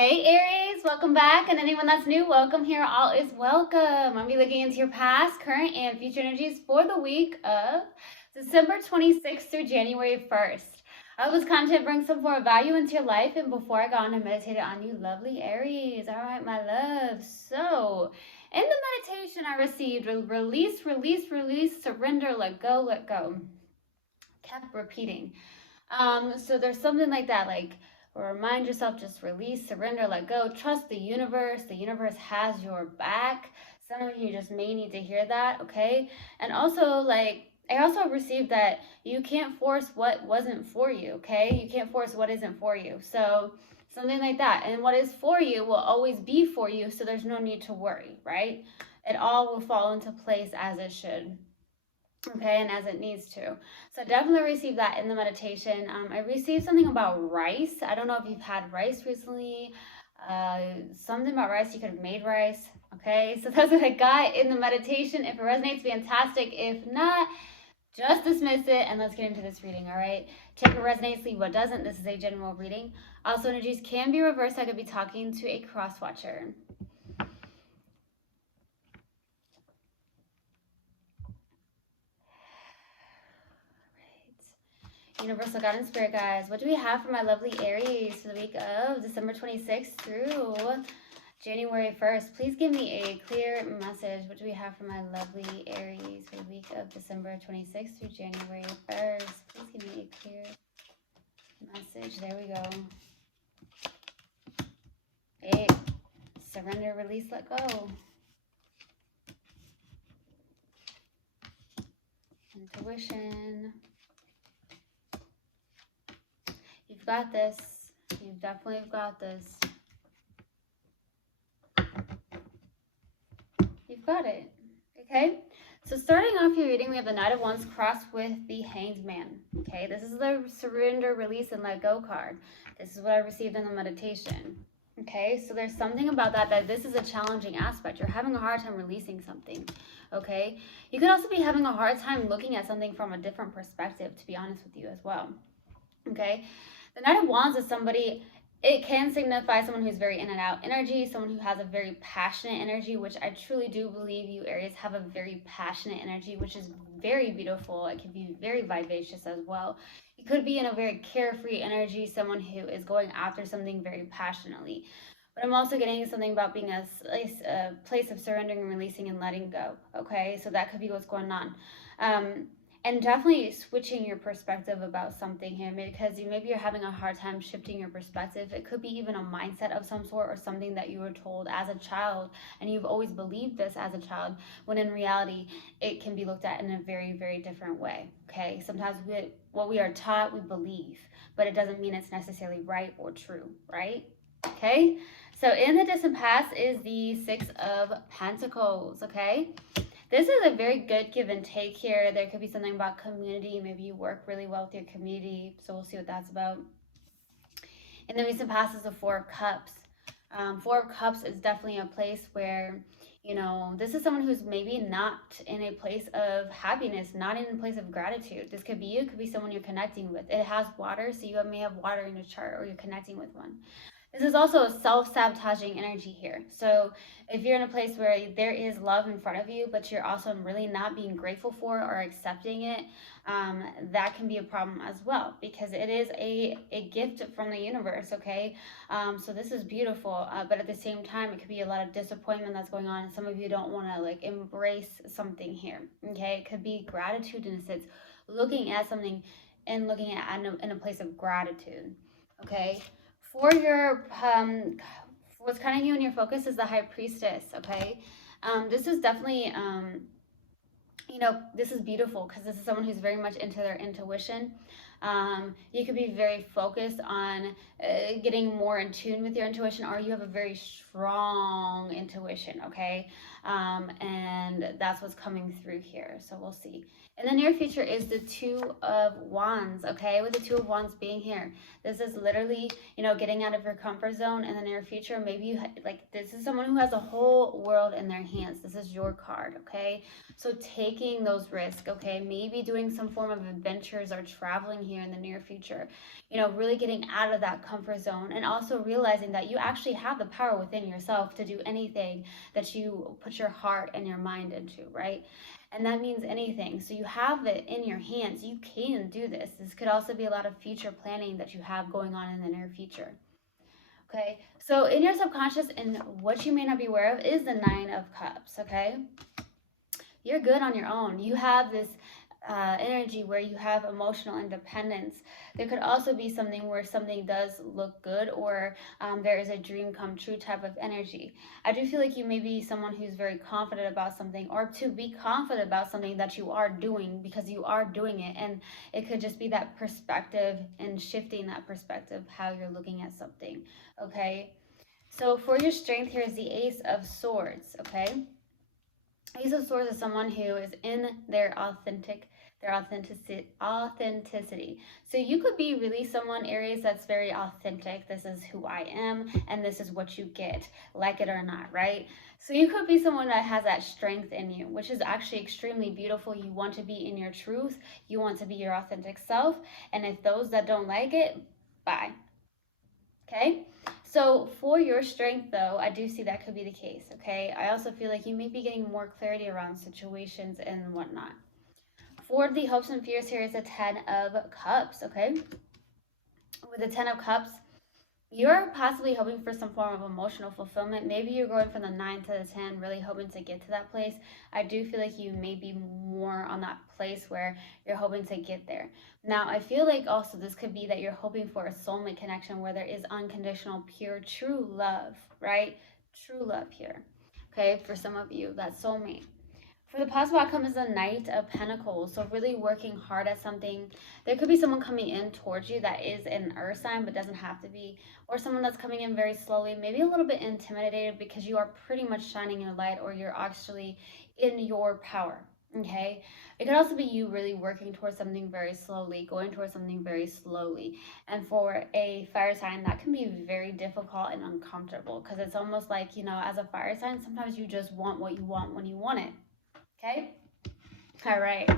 Hey Aries, welcome back, and anyone that's new, welcome here. All is welcome. I'll be looking into your past, current, and future energies for the week of December 26th through January 1st. I hope this content brings some form of value into your life, and before I go on and meditate on you, lovely Aries. All right, my love. So, in the meditation I received, release, release, release, surrender, let go, let go. Kept repeating. So there's something like that, like remind yourself, just release, surrender, let go, trust the universe. The universe has your back. Some of you just may need to hear that, okay? And also, like, I also received that you can't force what wasn't for you, okay? You can't force what isn't for you. So something like that. And what is for you will always be for you, so there's no need to worry, right? It all will fall into place as it should. Okay, and as it needs to. So definitely receive that in the meditation. I received something about rice. I don't know if you've had rice recently. Something about rice. You could have made rice. Okay, so that's what I got in the meditation. If it resonates, fantastic. If not, just dismiss it and let's get into this reading. All right, take what resonates, leave what doesn't. This is a general reading. Also, energies can be reversed. I could be talking to a cross watcher. Universal God and Spirit guys, what do we have for my lovely Aries for the week of December 26th through January 1st? Please give me a clear message. What do we have for my lovely Aries for the week of December 26th through January 1st? Please give me a clear message. There we go. 8. Surrender, release, let go. Intuition. You've got this. You've definitely got this. You've got it. Okay? So starting off your reading, we have the Knight of Wands crossed with the Hanged Man. Okay? This is the surrender, release, and let go card. This is what I received in the meditation. Okay? So there's something about that this is a challenging aspect. You're having a hard time releasing something. Okay? You could also be having a hard time looking at something from a different perspective, to be honest with you as well. Okay? The Knight of Wands is somebody, it can signify someone who's very in and out energy, someone who has a very passionate energy, which I truly do believe you Aries have a very passionate energy, which is very beautiful. It can be very vivacious as well. You could be in a very carefree energy, someone who is going after something very passionately. But I'm also getting something about being a place of surrendering and releasing and letting go. Okay, so that could be what's going on. And definitely switching your perspective about something here, because maybe you're having a hard time shifting your perspective. It could be even a mindset of some sort or something that you were told as a child and you've always believed this as a child, when in reality it can be looked at in a very, very different way. Okay, sometimes what we are taught we believe, but it doesn't mean it's necessarily right or true, right? Okay, so in the distant past is the Six of Pentacles. Okay, this is a very good give and take here. There could be something about community. Maybe you work really well with your community. So we'll see what that's about. In the recent past is the Four of Cups. Four of Cups is definitely a place where, you know, this is someone who's maybe not in a place of happiness, not in a place of gratitude. This could be you, could be someone you're connecting with. It has water, so you may have water in your chart or you're connecting with one. This is also a self-sabotaging energy here. So if you're in a place where there is love in front of you, but you're also really not being grateful for or accepting it, that can be a problem as well, because it is a gift from the universe, okay? So this is beautiful, but at the same time, it could be a lot of disappointment that's going on, and some of you don't want to like embrace something here, okay? It could be gratitude in a sense, looking at something and looking at it in a place of gratitude, okay? For your, what's kind of you and your focus is the High Priestess, okay? This is definitely, you know, this is beautiful because this is someone who's very much into their intuition. You could be very focused on getting more in tune with your intuition, or you have a very strong intuition, okay? And that's what's coming through here. So we'll see. In the near future is the Two of Wands, okay? With the Two of Wands being here, this is literally, you know, getting out of your comfort zone. In the near future, maybe you like, this is someone who has a whole world in their hands. This is your card, okay? So taking those risks, okay? Maybe doing some form of adventures or traveling here in the near future. Really getting out of that comfort zone and also realizing that you actually have the power within yourself to do anything that you put your heart and your mind into, right? And that means anything. So you have it in your hands. You can do this. This could also be a lot of future planning that you have going on in the near future. Okay, so in your subconscious, and what you may not be aware of is the Nine of Cups. Okay, you're good on your own. You have this energy where you have emotional independence. There could also be something where something does look good, or there is a dream come true type of energy. I do feel like you may be someone who's very confident about something, or to be confident about something that you are doing because you are doing it. And it could just be that perspective and shifting that perspective, how you're looking at something. Okay, so for your strength, here is the Ace of Swords. Okay, Ace of Swords is someone who is in their authenticity. So you could be really someone, Aries, that's very authentic. This is who I am, and this is what you get, like it or not, right? So you could be someone that has that strength in you, which is actually extremely beautiful. You want to be in your truth. You want to be your authentic self. And if those that don't like it, bye. Okay? So for your strength, though, I do see that could be the case. Okay? I also feel like you may be getting more clarity around situations and whatnot. For the hopes and fears, here is a 10 of Cups. Okay? With the 10 of Cups, you're possibly hoping for some form of emotional fulfillment. Maybe you're going from the 9 to the 10, really hoping to get to that place. I do feel like you may be more on that place where you're hoping to get there. Now, I feel like also this could be that you're hoping for a soulmate connection where there is unconditional, pure, true love, right? True love here. Okay, for some of you, that soulmate. For the possible outcome is the Knight of Pentacles. So really working hard at something. There could be someone coming in towards you that is an earth sign, but doesn't have to be. Or someone that's coming in very slowly, maybe a little bit intimidated because you are pretty much shining your light, or you're actually in your power. Okay? It could also be you really working towards something very slowly, going towards something very slowly. And for a fire sign, that can be very difficult and uncomfortable because it's almost like, as a fire sign, sometimes you just want what you want when you want it. Okay? All right.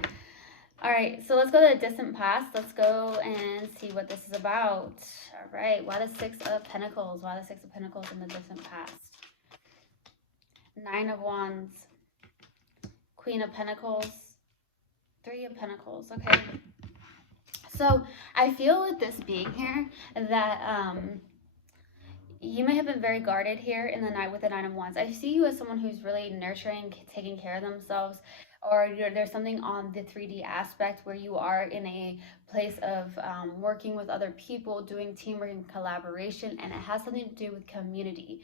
All right, so let's go to the distant past. Let's go and see what this is about. All right, why the Six of Pentacles? Why the Six of Pentacles in the distant past? Nine of Wands, Queen of Pentacles, Three of Pentacles. Okay. So I feel with this being here that you may have been very guarded here in the night with the Nine of Wands. I see you as someone who's really nurturing, taking care of themselves, or there's something on the 3D aspect where you are in a place of working with other people, doing teamwork and collaboration, and it has something to do with community.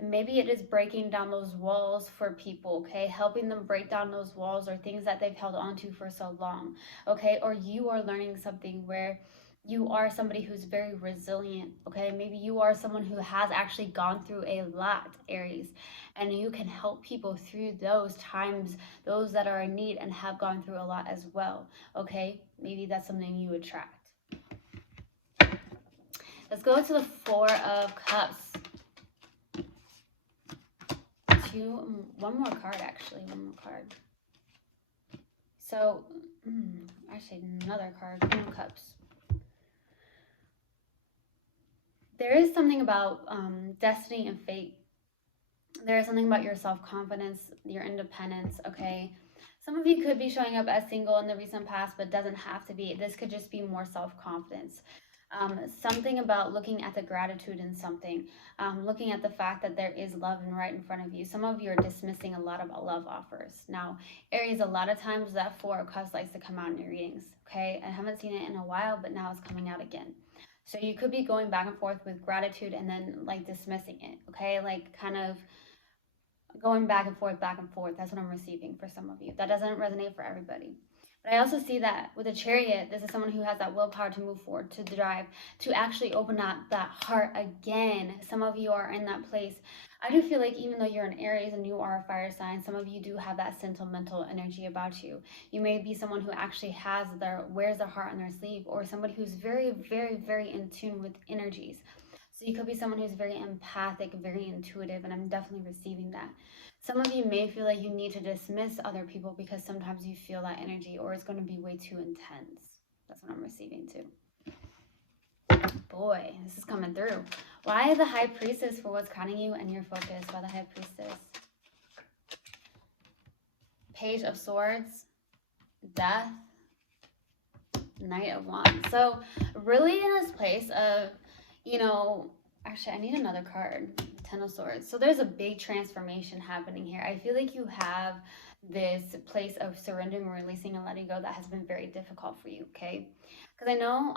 Maybe it is breaking down those walls for people, okay? Helping them break down those walls or things that they've held onto for so long, okay? Or you are learning something where you are somebody who's very resilient, okay? Maybe you are someone who has actually gone through a lot, Aries, and you can help people through those times, those that are in need and have gone through a lot as well, okay? Maybe that's something you attract. Let's go to the Four of Cups. One more card, actually, one more card. So, actually, another card, Queen of Cups. There is something about destiny and fate. There is something about your self-confidence, your independence, okay? Some of you could be showing up as single in the recent past, but doesn't have to be. This could just be more self-confidence. Something about looking at the gratitude in something, looking at the fact that there is love right in front of you. Some of you are dismissing a lot of love offers. Now, Aries, a lot of times that Four of Cups likes to come out in your readings, okay? I haven't seen it in a while, but now it's coming out again. So you could be going back and forth with gratitude and then like dismissing it, okay? Like kind of going back and forth, back and forth. That's what I'm receiving for some of you. That doesn't resonate for everybody. But I also see that with a Chariot, this is someone who has that willpower to move forward, to drive, to actually open up that heart again. Some of you are in that place. I do feel like even though you're an Aries and you are a fire sign, some of you do have that sentimental energy about you. You may be someone who actually wears their heart on their sleeve, or somebody who's very, very, very in tune with energies. So you could be someone who's very empathic, very intuitive, and I'm definitely receiving that. Some of you may feel like you need to dismiss other people because sometimes you feel that energy or it's going to be way too intense. That's what I'm receiving too. Boy, this is coming through. Why the High Priestess for what's crowning you and your focus? Why the High Priestess? Page of Swords, Death, Knight of Wands. So really in this place of, you know, actually I need another card. Ten of Swords. So there's a big transformation happening here. I feel like you have this place of surrendering, releasing, and letting go that has been very difficult for you, okay? Because I know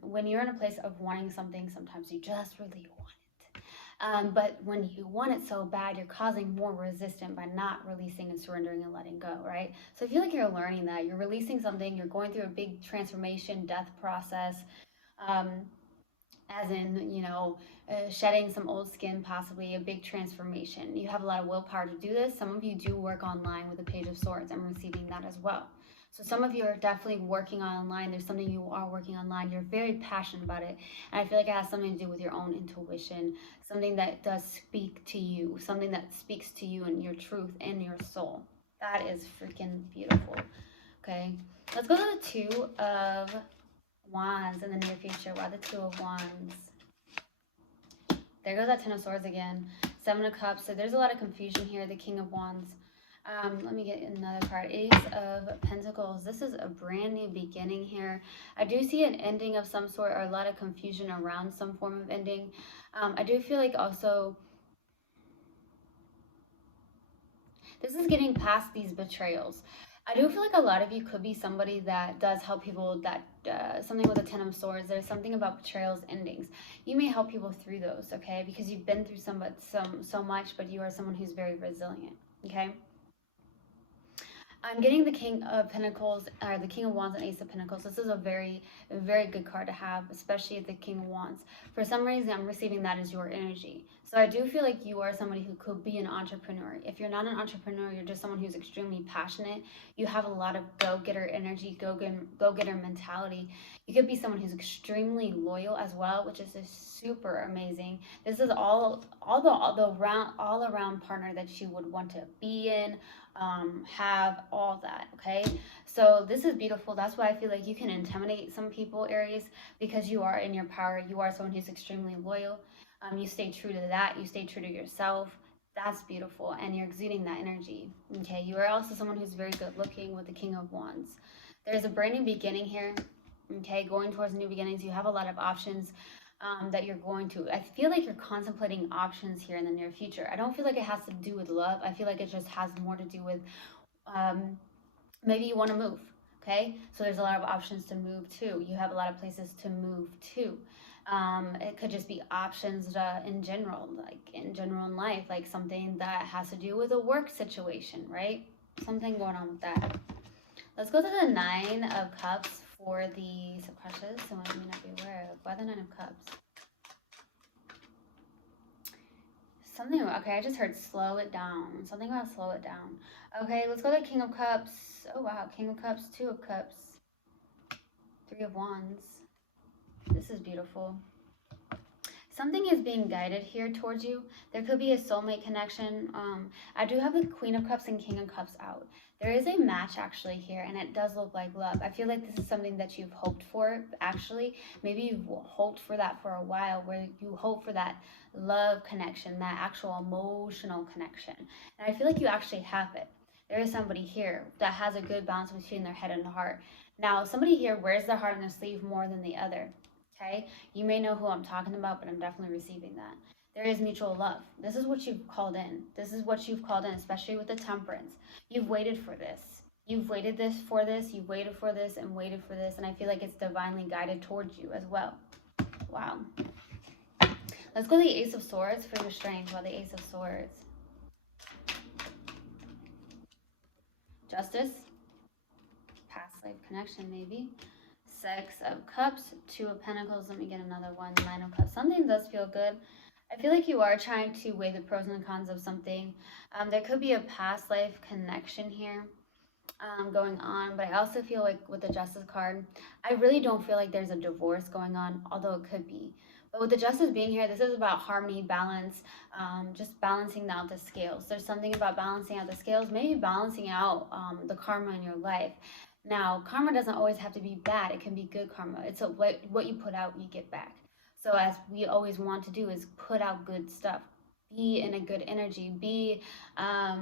when you're in a place of wanting something, sometimes you just really want it. But when you want it so bad, you're causing more resistance by not releasing and surrendering and letting go, right? So I feel like you're learning that. You're releasing something, you're going through a big transformation, death process. Um, as in, you know, shedding some old skin, possibly a big transformation. You have a lot of willpower to do this. Some of you do work online with the Page of Swords. I'm receiving that as well. So some of you are definitely working online. There's something you are working online. You're very passionate about it. And I feel like it has something to do with your own intuition, something that does speak to you, something that speaks to you and your truth and your soul. That is freaking beautiful. Okay, let's go to the Two of Wands in the near future. Why the Two of Wands? There goes that Ten of Swords again. Seven of Cups. So there's a lot of confusion here. The King of Wands. Let me get another card. Ace of Pentacles. This is a brand new beginning here. I do see an ending of some sort, or a lot of confusion around some form of ending. I do feel like also this is getting past these betrayals. I do feel like a lot of you could be somebody that does help people, that something with a Ten of Swords. There's something about betrayals, endings. You may help people through those, okay? Because you've been through so much, but you are someone who's very resilient, okay? I'm getting the King of Pentacles, or the King of Wands and Ace of Pentacles. This is a very, very good card to have, especially the King of Wands. For some reason, I'm receiving that as your energy. So I do feel like you are somebody who could be an entrepreneur. If you're not an entrepreneur, you're just someone who's extremely passionate. You have a lot of go-getter energy, go-getter mentality. You could be someone who's extremely loyal as well, which is super amazing. This is all around partner that you would want to be in. Have all that, okay? So this is beautiful. That's why I feel like you can intimidate some people, Aries, because you are in your power. You are someone who's extremely loyal. You stay true to that. You stay true to yourself. That's beautiful, and you're exuding that energy, okay? You are also someone who's very good looking with the King of Wands. There's a brand new beginning here, okay? Going towards new beginnings. You have a lot of options. That you're going to. I feel like you're contemplating options here in the near future. I don't feel like it has to do with love. I feel like it just has more to do with maybe you want to move, okay? So there's a lot of options to move to. You have a lot of places to move to. It could just be options in general, like in general in life, like something that has to do with a work situation, right? Something going on with that. Let's go to the Nine of Cups for the subconscious, someone you may not be aware of. Why the Nine of Cups? Something, okay, I just heard slow it down. Something about slow it down. Okay, let's go to King of Cups. Oh, wow, King of Cups, Two of Cups, Three of Wands. This is beautiful. Something is being guided here towards you. There could be a soulmate connection. I do have the Queen of Cups and King of Cups out. There is a match actually here, and it does look like love. I feel like this is something that you've hoped for, actually. Maybe you've hoped for that for a while, where you hope for that love connection, that actual emotional connection. And I feel like you actually have it. There is somebody here that has a good balance between their head and heart. Now, somebody here wears their heart on their sleeve more than the other. Okay, you may know who I'm talking about, but I'm definitely receiving that. There is mutual love. This is what you've called in. This is what you've called in, especially with the Temperance. You've waited for this. You've waited for this. You've waited for this and waited for this, and I feel like it's divinely guided towards you as well. Wow. Let's go to the Ace of Swords for your strength. Well, the Ace of Swords. Justice. Past life connection, maybe. Six of Cups, Two of Pentacles. Let me get another one. Nine of Cups. Something does feel good. I feel like you are trying to weigh the pros and the cons of something. There could be a past life connection here going on, but I also feel like with the Justice card, I really don't feel like there's a divorce going on, although it could be. But with the Justice being here, this is about harmony, balance, just balancing out the scales. There's something about balancing out the scales, maybe balancing out the karma in your life. Now, karma doesn't always have to be bad. It can be good karma. It's what you put out, you get back. So as we always want to do is put out good stuff. Be in a good energy. Be a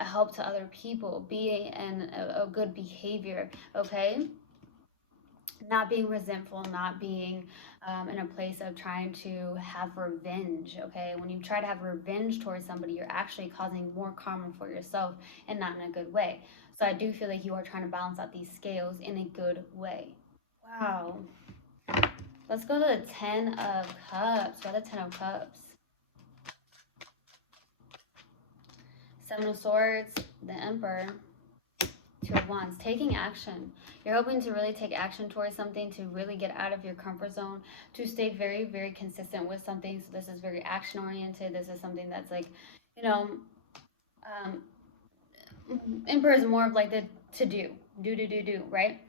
help to other people. Be in a good behavior, okay? Not being resentful, not being in a place of trying to have revenge, okay? When you try to have revenge towards somebody, you're actually causing more karma for yourself and not in a good way. So I do feel like you are trying to balance out these scales in a good way. Wow. Let's go to the 10 of Cups. What the 10 of Cups? 7 of Swords, the Emperor. 2 of Wands, taking action. You're hoping to really take action towards something, to really get out of your comfort zone, to stay very, very consistent with something. So this is very action oriented. This is something that's like, you know, Emperor is more of like the to do, right?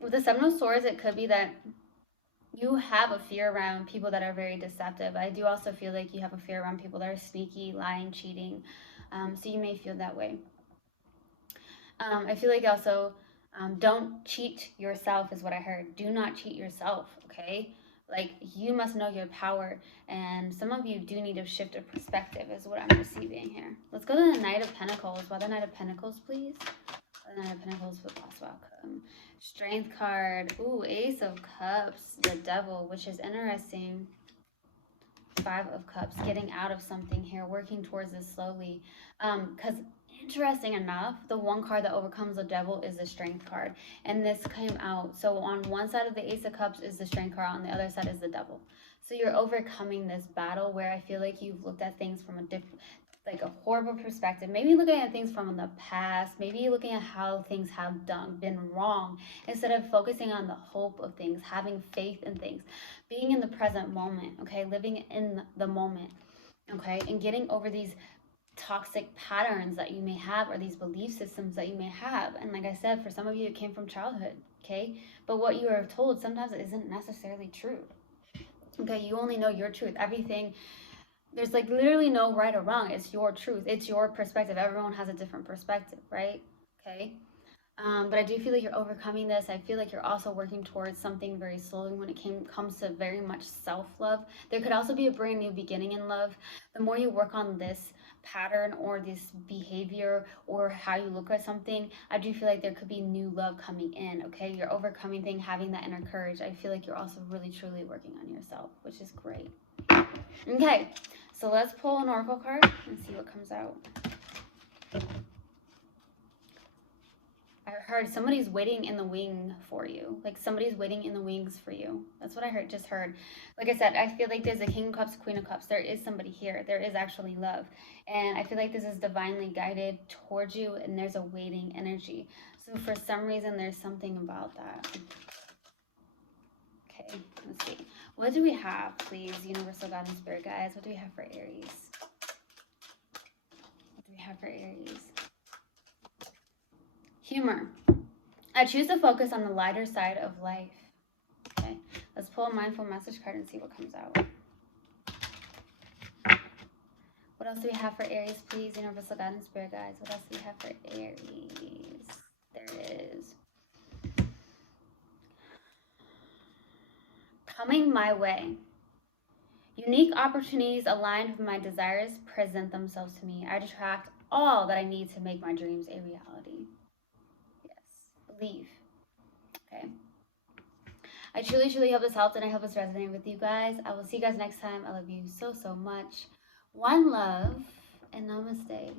With the 7 of Swords, it could be that you have a fear around people that are very deceptive. I do also feel like you have a fear around people that are sneaky, lying, cheating. So you may feel that way. I feel like also don't cheat yourself is what I heard. Do not cheat yourself, okay? Like you must know your power, and some of you do need to shift a perspective is what I'm receiving here. Let's go to the Knight of Pentacles. Why the Knight of Pentacles, please? The Knight of Pentacles with possible outcome. Strength card. Ooh, Ace of Cups. The Devil, which is interesting. 5 of Cups, getting out of something here, working towards this slowly. Because interesting enough, the one card that overcomes the devil is the Strength card. And this came out. So on one side of the Ace of Cups is the Strength card, on the other side is the devil. So you're overcoming this battle where I feel like you've looked at things from a different, like a horrible perspective. Maybe looking at things from the past. Maybe looking at how things have been wrong, instead of focusing on the hope of things, having faith in things, being in the present moment, okay? Living in the moment, okay? And getting over these toxic patterns that you may have, or these belief systems that you may have. And like I said, for some of you, it came from childhood, okay? But what you are told sometimes isn't necessarily true, okay? You only know your truth. Everything, there's like literally no right or wrong. It's your truth. It's your perspective. Everyone has a different perspective, right? Okay. But I do feel like you're overcoming this. I feel like you're also working towards something very slowly when it comes to very much self-love. There could also be a brand new beginning in love. The more you work on this pattern or this behavior or how you look at something, I do feel like there could be new love coming in, okay? You're overcoming things, having that inner courage. I feel like you're also really, truly working on yourself, which is great. Okay, so let's pull an oracle card and see what comes out. I heard somebody's waiting in the wing for you. Like somebody's waiting in the wings for you. That's what I just heard. Like I said, I feel like there's a King of Cups, Queen of Cups. There is somebody here. There is actually love. And I feel like this is divinely guided towards you, and there's a waiting energy. So for some reason, there's something about that. Okay, let's see. What do we have, please, Universal God and Spirit Guides? What do we have for Aries? What do we have for Aries? Humor. I choose to focus on the lighter side of life. Okay, let's pull a mindful message card and see what comes out. What else do we have for Aries, please? Universal God and Spirit Guides. What else do we have for Aries? There it is. Coming my way. Unique opportunities aligned with my desires present themselves to me. I attract all that I need to make my dreams a reality. Yes, believe. Okay. I truly, truly hope this helped, and I hope it's resonating with you guys. I will see you guys next time. I love you so, so much. One love, and namaste.